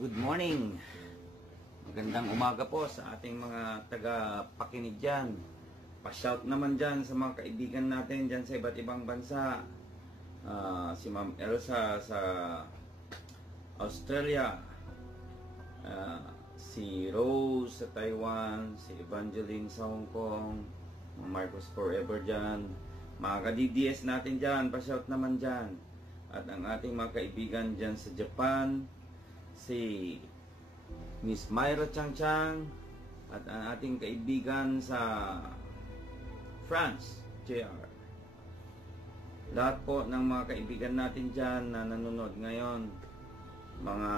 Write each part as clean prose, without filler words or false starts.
Good morning. Magandang umaga po sa ating mga taga-pakinig dyan. Pa-shout naman dyan sa mga kaibigan natin dyan sa iba't ibang bansa. Si Ma'am Elsa sa Australia. Si Rose sa Taiwan. Si Evangeline sa Hong Kong. Marcos Forever dyan. Mga ka-DDS natin dyan. Pa-shout naman dyan. At ang ating mga kaibigan dyan sa Japan. Si Miss Myra Chang Chang at ang ating kaibigan sa France, JR. Lahat po ng mga kaibigan natin dyan na nanonood ngayon, mga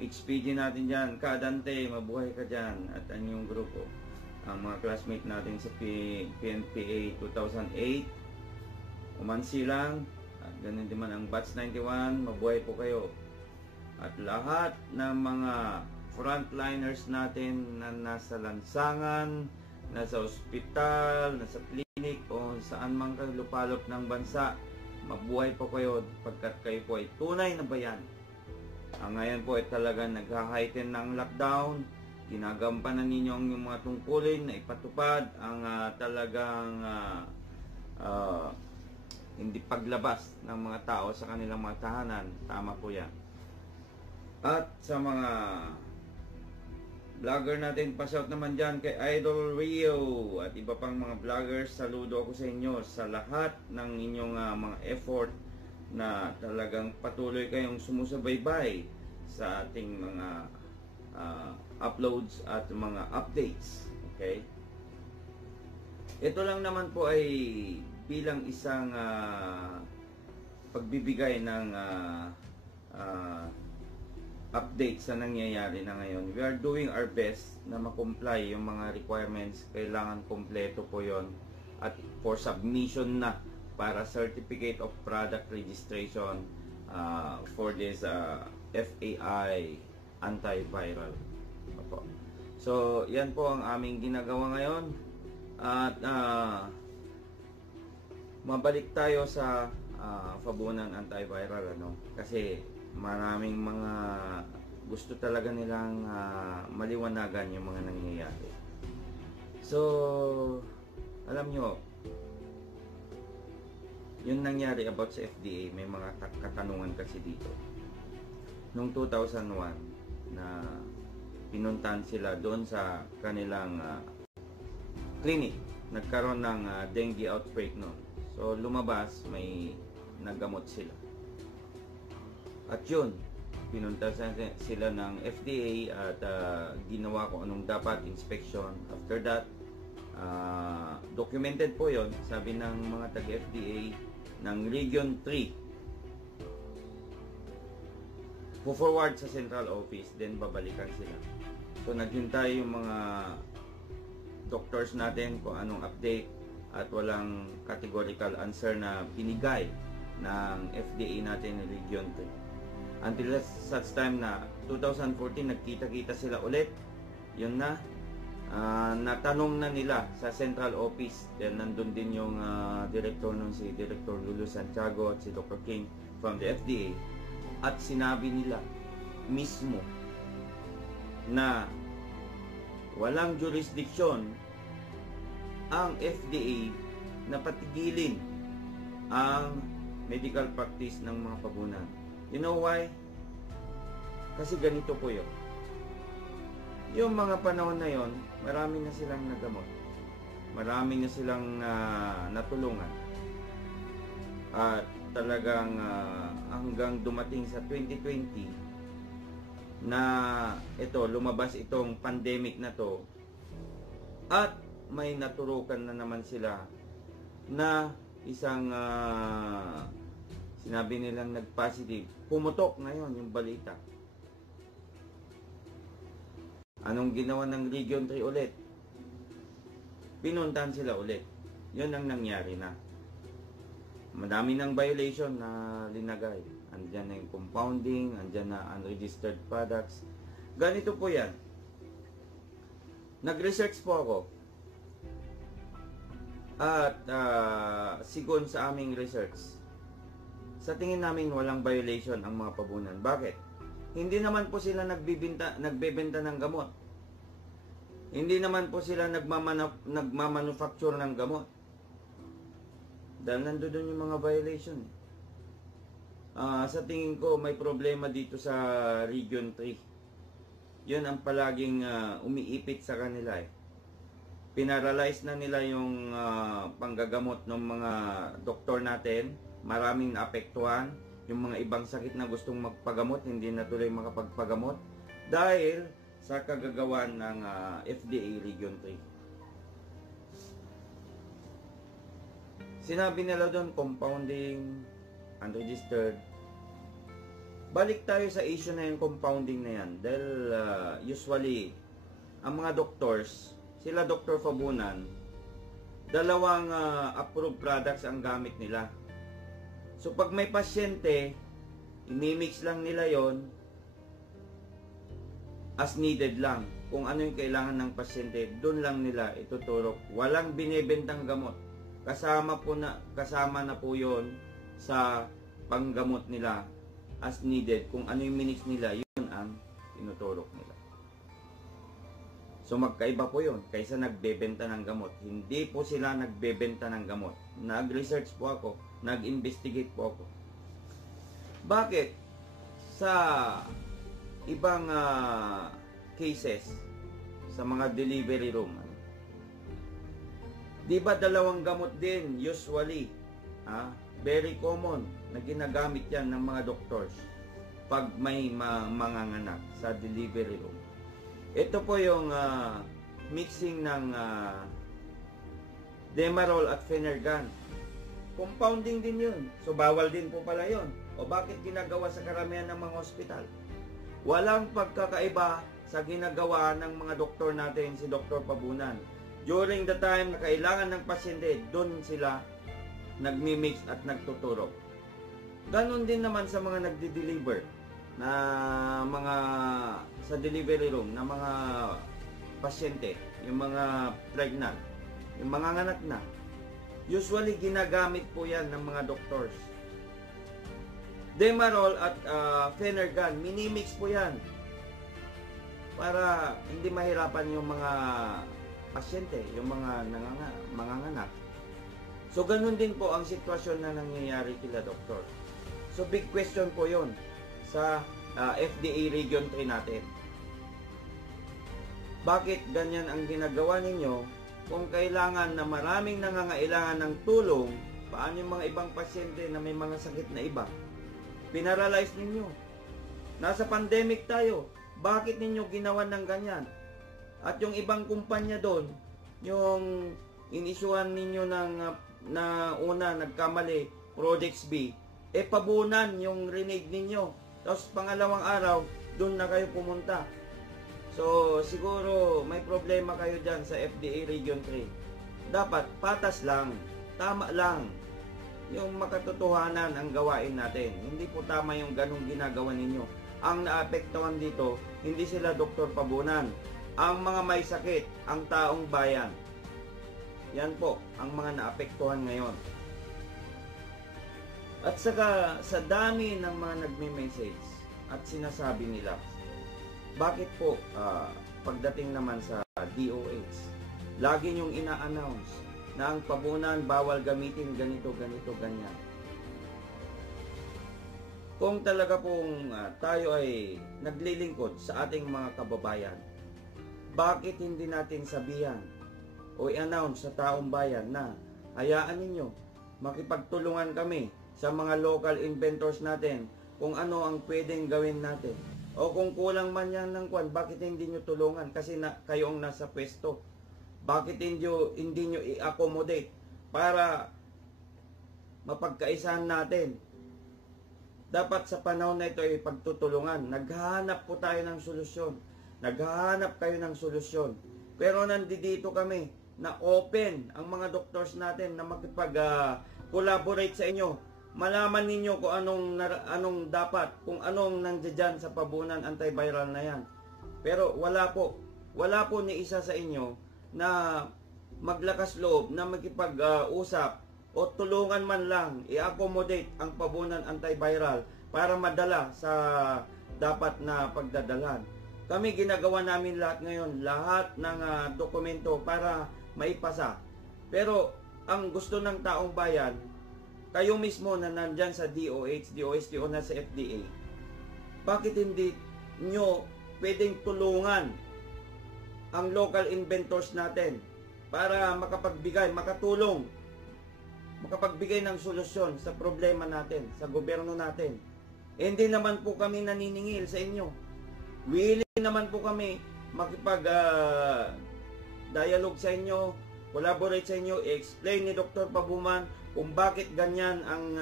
HPG natin dyan, Kadante, mabuhay ka dyan, at ang inyong grupo, ang mga classmate natin sa PNPA 2008, umansilang, at ganun din man ang Batch 91, mabuhay po kayo. At lahat ng mga frontliners natin na nasa lansangan, nasa ospital, nasa klinik o saan man kayo lupalop ng bansa, mabuhay po kayo pagkat kayo po ay tunay na bayan. Ngayon po ay talagang nag-heighten ng lockdown, ginagampanan ninyo ang yung mga tungkulin na ipatupad ang talagang hindi paglabas ng mga tao sa kanilang mga tahanan. Tama po yan. At sa mga vlogger natin, pa-shout naman dyan kay Idol Rio at iba pang mga vloggers. Saludo ako sa inyo sa lahat ng inyong mga effort na talagang patuloy kayong sumusubaybay sa ating mga uploads at mga updates. Okay? Ito lang naman po ay bilang isang pagbibigay ng update sa nangyayari na ngayon. We are doing our best na ma-comply yung mga requirements. Kailangan kompleto po yon at for submission na para Certificate of Product Registration for this FAI antiviral. So, yan po ang aming ginagawa ngayon. At mabalik tayo sa Fabunan antiviral, kasi maraming mga gusto talaga nilang maliwanagan yung mga nangyayari. So, alam nyo, yung nangyari about sa FDA, may mga katanungan kasi dito. Noong 2001, na pinuntahan sila doon sa kanilang clinic, nagkaroon ng dengue outbreak noon. So, lumabas, may nagamot sila. At yun, pinunta sila ng FDA at ginawa ko anong dapat, inspection. After that, documented po yon, sabi ng mga taga-FDA ng Region 3. Po-forward sa central office, then babalikan sila. So, naghintay yung mga doctors natin kung anong update at walang categorical answer na binigay ng FDA natin ng Region 3. Until such time na 2014 nagkita-kita sila ulit. Yun na, natanong na nila sa central office. Then nandun din yung director nun, si Director Lulu Santiago at si Dr. King from the FDA. At sinabi nila mismo na walang jurisdiction ang FDA na patigilin ang medical practice ng mga pabunan. You know why? Kasi ganito po yun. Yung mga panahon na yon, marami na silang nagamot. Marami na silang natulungan. At talagang hanggang dumating sa 2020 na ito, lumabas itong pandemic na to. At may naturukan na naman sila na isang sinabi nilang nag-positive. Pumutok ngayon yung balita. Anong ginawa ng Region 3 ulit? Pinuntahan sila ulit. Yun ang nangyari na. Madami ng violation na linagay. Andyan na yung compounding, andyan na unregistered products. Ganito po yan. Nag-research po ako. At sigon sa aming research, sa tingin namin walang violation ang mga pabunan. Bakit? Hindi naman po sila nagbebenta ng gamot. Hindi naman po sila nagmamanufacture ng gamot. Dahil nandoon yung mga violation. Sa tingin ko, may problema dito sa Region 3. Yun ang palaging umiipit sa kanila eh. Pinaralyze na nila yung panggagamot ng mga doktor natin. Maraming naapektuhan. Yung mga ibang sakit na gustong magpagamot, hindi na tuloy makapagpagamot. Dahil sa kagagawan ng FDA Region 3. Sinabi nila doon, compounding, unregistered. Balik tayo sa issue na yung compounding na yan. Dahil usually, ang mga doctors, sila Dr. Fabunan, dalawang approved products ang gamit nila. So pag may pasyente, imimix lang nila yon as needed lang. Kung ano yung kailangan ng pasyente, doon lang nila ituturok. Walang binebentang gamot. Kasama na po yon sa panggamot nila as needed. Kung ano yung minix nila, yun ang tinuturok nila. So magkaiba po yun kaysa nagbebenta ng gamot. Hindi po sila nagbebenta ng gamot. Nag-research po ako, nag-investigate po ako. Bakit? Sa ibang cases, sa mga delivery room, di ba dalawang gamot din usually, very common na ginagamit yan ng mga doctors pag may manganganak sa delivery room. Ito po yung mixing ng Demerol at Phenergan. Compounding din yun. So bawal din po pala yun. O bakit ginagawa sa karamihan ng mga ospital? Walang pagkakaiba sa ginagawa ng mga doktor natin, si Dr. Fabunan. During the time na kailangan ng pasyente, doon sila nagmi-mix at nagtuturo. Ganon din naman sa mga nagdi-deliver na mga sa delivery room na mga pasyente, yung mga pregnant, yung mga nganak na. Usually ginagamit po yan ng mga doctors. Demerol at Phenergan, minimix po yan para hindi mahirapan yung mga pasyente, yung mga nanganganak. So ganun din po ang sitwasyon na nangyayari kila doktor. So big question po yon sa FDA Region 3 natin. Bakit ganyan ang ginagawa ninyo kung kailangan na maraming nangangailangan ng tulong? Paano yung mga ibang pasyente na may mga sakit na iba? Pinaralyze ninyo. Nasa pandemic tayo. Bakit ninyo ginawa ng ganyan? At yung ibang kumpanya doon, yung inisyuhan ninyo na una nagkamali, Projects B, pabunan yung renege ninyo. Tapos pangalawang araw, doon na kayo pumunta. So siguro may problema kayo dyan sa FDA Region 3. Dapat patas lang, tama lang yung makatotohanan ang gawain natin. Hindi po tama yung ganong ginagawa ninyo. Ang naapektuhan dito, hindi sila Dr. Fabunan. Ang mga may sakit, ang taong bayan. Yan po ang mga naapektuhan ngayon. At saka sa dami ng mga nagme-message at sinasabi nila, bakit po pagdating naman sa DOH, lagi niyong ina-announce na ang pabunan bawal gamitin ganito, ganyan. Kung talaga pong tayo ay naglilingkod sa ating mga kababayan, bakit hindi natin sabihan o i-announce sa taong bayan na hayaan ninyo, makipagtulungan kami sa mga local inventors natin kung ano ang pwedeng gawin natin. O kung kulang man yan ng kwan, bakit hindi nyo tulungan? Kasi kayo ang nasa pwesto. Bakit hindi nyo i-accommodate para mapagkaisahan natin? Dapat sa panahon na ito ay pagtutulungan. Naghahanap po tayo ng solusyon. Naghahanap kayo ng solusyon. Pero nandito kami na open ang mga doctors natin na makipag-collaborate sa inyo. Malaman ninyo kung anong dapat, kung anong nandiyan sa pabunan antiviral na yan. Pero wala po ni isa sa inyo na maglakas loob na makipag-usap o tulungan man lang i-accommodate ang pabunan antiviral para madala sa dapat na pagdadalhan. Kami ginagawa namin lahat ngayon, lahat ng dokumento para maipasa. Pero ang gusto ng taong bayan, kayo mismo na nandyan sa DOH, DOST o nasa FDA, bakit hindi nyo pwedeng tulungan ang local inventors natin para makapagbigay ng solusyon sa problema natin, sa gobyerno natin? Hindi naman po kami naniningil sa inyo. Willing naman po kami makipag-dialogue sa inyo, collaborate sa inyo, explain ni Dr. Pabuman kung bakit ganyan ang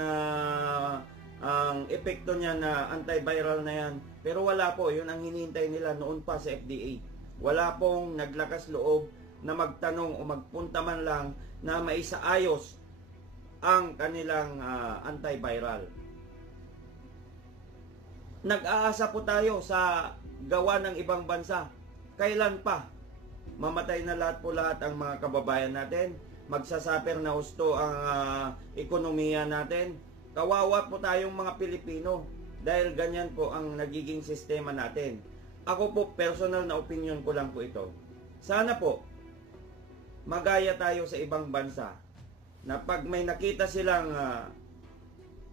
epekto niya na antiviral na yan. Pero wala po, yun ang hinihintay nila noon pa sa FDA. Wala pong naglakas loob na magtanong o magpunta man lang na maisaayos ang kanilang antiviral. Nag-aasa po tayo sa gawa ng ibang bansa. Kailan pa? Mamatay na lahat ang mga kababayan natin. Magsasaper na husto ang ekonomiya natin. Kawawa po tayong mga Pilipino dahil ganyan po ang nagiging sistema natin. Ako po, personal na opinion ko lang po ito. Sana po magaya tayo sa ibang bansa na pag may nakita silang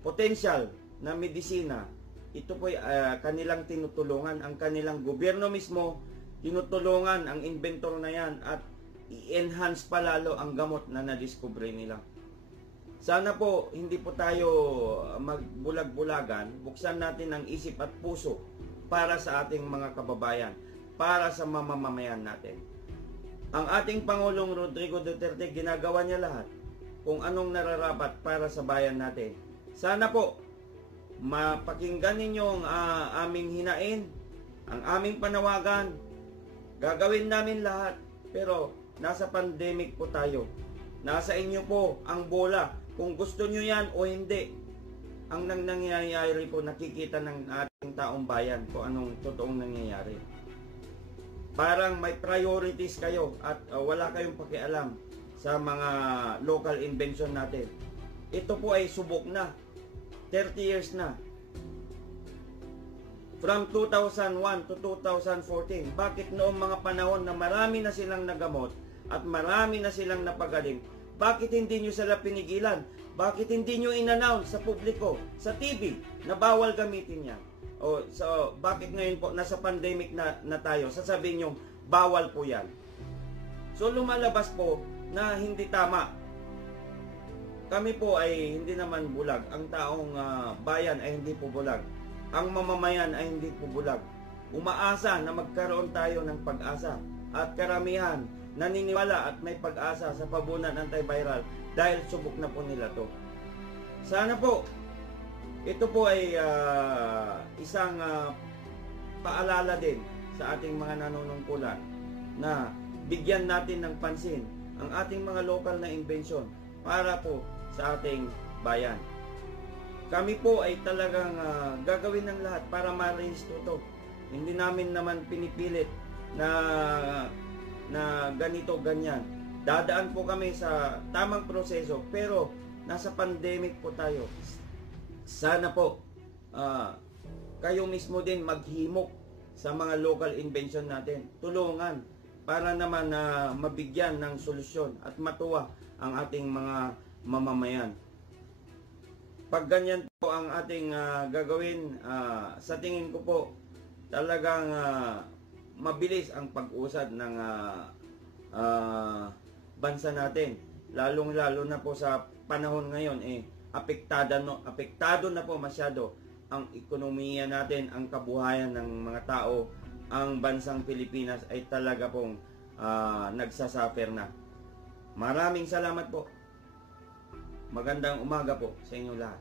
potential na medisina, ito po kanilang tinutulungan, ang kanilang gobyerno mismo tinutulungan ang inventor na yan at i-enhance pa lalo ang gamot na nadiskubre nila. Sana po hindi po tayo magbulag-bulagan, buksan natin ang isip at puso para sa ating mga kababayan, para sa mamamayan natin. Ang ating Pangulong Rodrigo Duterte, ginagawa niya lahat kung anong nararapat para sa bayan natin. Sana po mapakinggan ninyo ang aming hinain, ang aming panawagan. Gagawin namin lahat, pero nasa pandemic po tayo. Nasa inyo po ang bola kung gusto nyo yan o hindi. Ang nangyayari po, nakikita ng ating taong bayan kung anong totoong nangyayari. Parang may priorities kayo at wala kayong pakialam sa mga local invention natin. Ito po ay subok na. 30 years na. From 2001 to 2014. Bakit noong mga panahon na marami na silang nagamot at marami na silang napagaling, bakit hindi nyo sila pinigilan? Bakit hindi nyo in-announce sa publiko, sa TV, na bawal gamitin yan? So, bakit ngayon po, nasa pandemic na tayo, sasabihin nyo, bawal po yan? So, lumalabas po na hindi tama. Kami po ay hindi naman bulag. Ang taong bayan ay hindi po bulag. Ang mamamayan ay hindi po bulag. Umaasa na magkaroon tayo ng pag-asa. At karamihan naniniwala at may pag-asa sa pabunan antiviral dahil subok na po nila to. Sana po ito po ay isang paalala din sa ating mga nanunungkulan na bigyan natin ng pansin ang ating mga lokal na inbensyon para po sa ating bayan. Kami po ay talagang gagawin ng lahat para ma-rehisto to. Hindi namin naman pinipilit na ganito, ganyan. Dadaan po kami sa tamang proseso, pero nasa pandemic po tayo. Sana po kayo mismo din maghimok sa mga local invention natin. Tulungan para naman mabigyan ng solusyon at matuwa ang ating mga mamamayan. Pag ganyan po ang ating gagawin, sa tingin ko po talagang mabilis ang pag-usad ng bansa natin. Lalong-lalo na po sa panahon ngayon, apektado na po masyado ang ekonomiya natin, ang kabuhayan ng mga tao. Ang bansang Pilipinas ay talaga pong nagsasuffer na. Maraming salamat po. Magandang umaga po sa inyo lahat.